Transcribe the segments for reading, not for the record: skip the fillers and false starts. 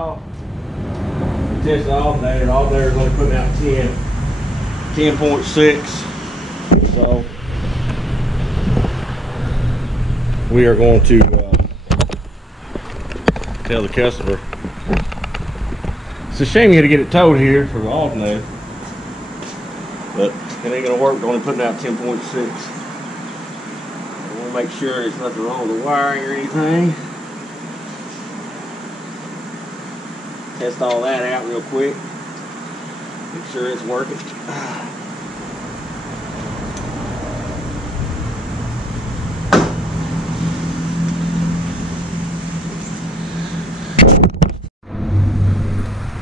y'all. Test the alternator. The alternator's only putting out 10.6. So we are going to tell the customer. It's a shame you had to get it towed here for the alternator, but it ain't gonna work. They're only putting out 10.6. I want to make sure there's nothing wrong with the wiring or anything. Test all that out real quick. Make sure it's working.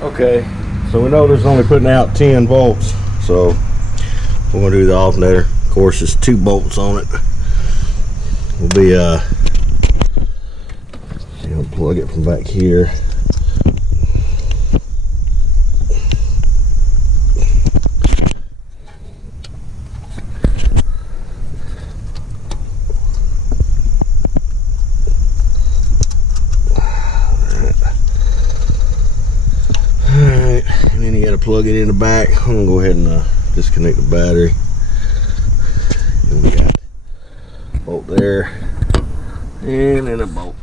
Okay, so we know this is only putting out 10 volts, so we're gonna do the alternator. Of course, it's 2 bolts on it. We'll be plug it from back here. And then you got to plug it in the back. I'm gonna go ahead and disconnect the battery. And we got a bolt there, and then a bolt.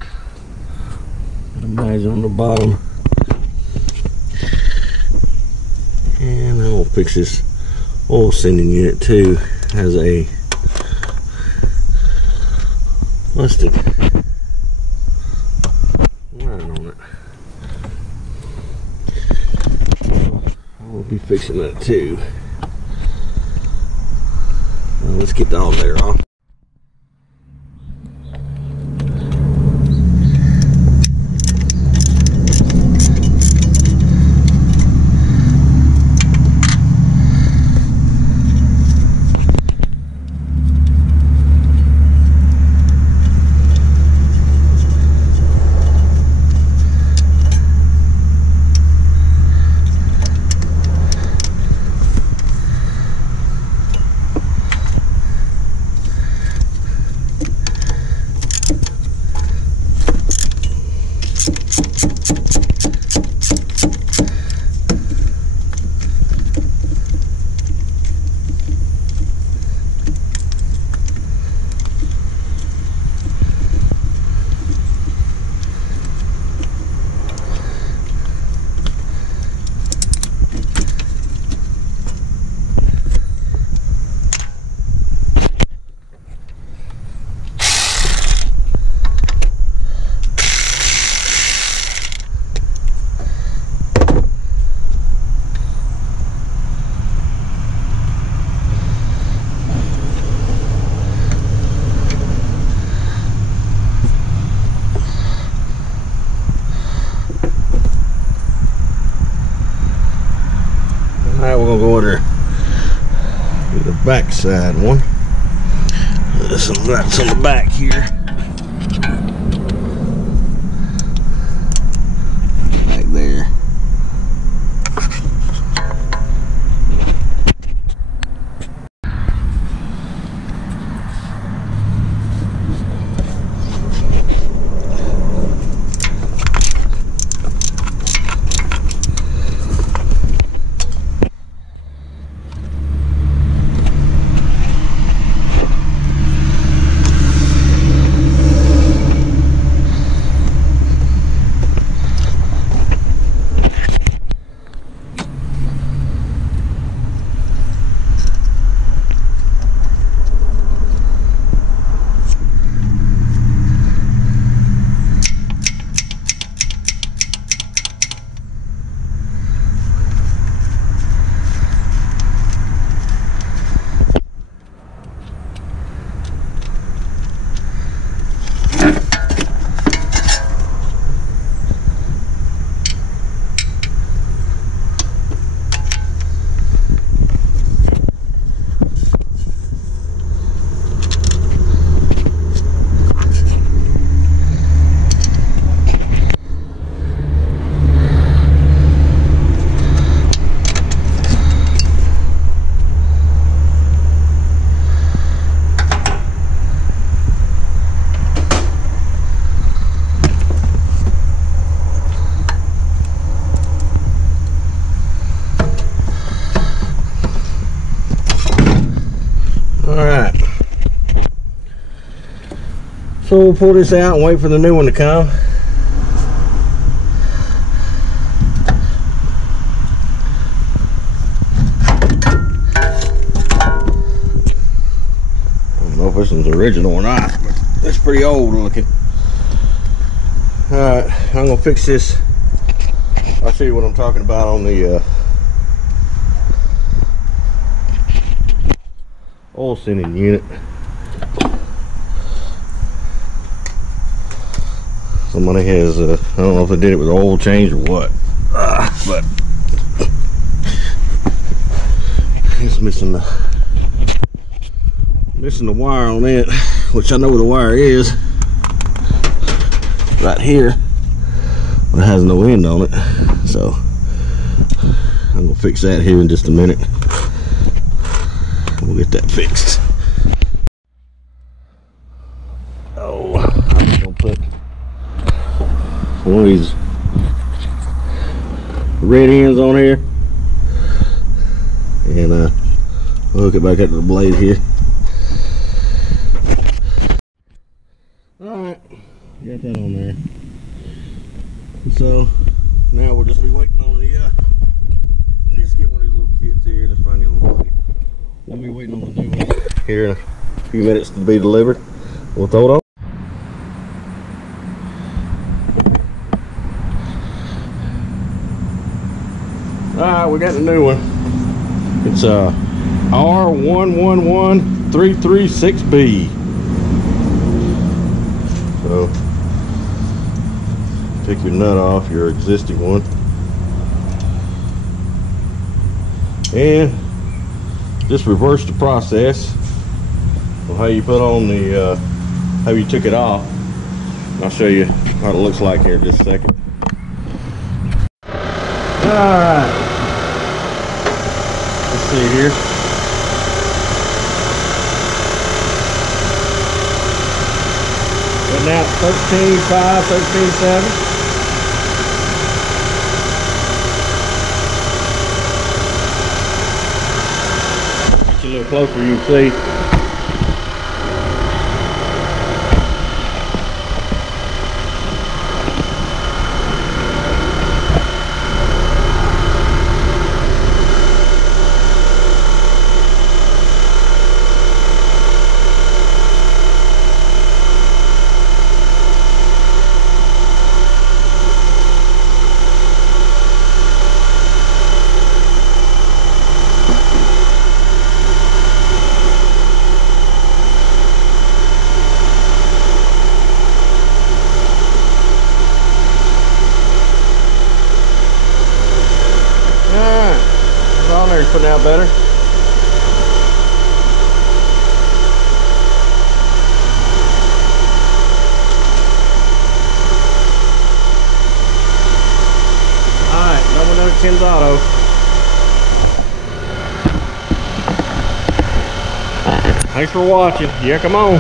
Imagine on the bottom. And I'm gonna fix this oil sending unit too. Has a busted line on it. We'll be fixing that too. Now let's get the alternator off. Alright, we're gonna go over to the back side one. There's some nuts on the back here. Back there. So we'll pull this out and wait for the new one to come. I don't know if this one's original or not, but it's pretty old looking. Alright, I'm gonna fix this. I'll show you what I'm talking about on the oil sending unit. Somebody has I don't know if they did it with oil change or what, but it's missing the wire on it, which I know where the wire is, right here, but it has no end on it. So I'm gonna fix that here in just a minute. We'll get that fixed. Oh, I'm just gonna put one of these red ends on here, and we'll hook it back up to the blade here. Alright, got that on there. So now we'll just be waiting on the let's get one of these little kits here and just find you a little blade. We'll be waiting on the new one here in a few minutes to be delivered. We'll throw it on. Alright, we got the new one. It's R111336B. So take your nut off your existing one, and just reverse the process of how you put on the how you took it off. I'll show you what it looks like here in just a second. Alright, let's see here. And now 13.5, 13.7. Get you a little closer, you can see. Alternator's putting out better. Alright, double note 10's auto. Thanks for watching. Yeah, come on.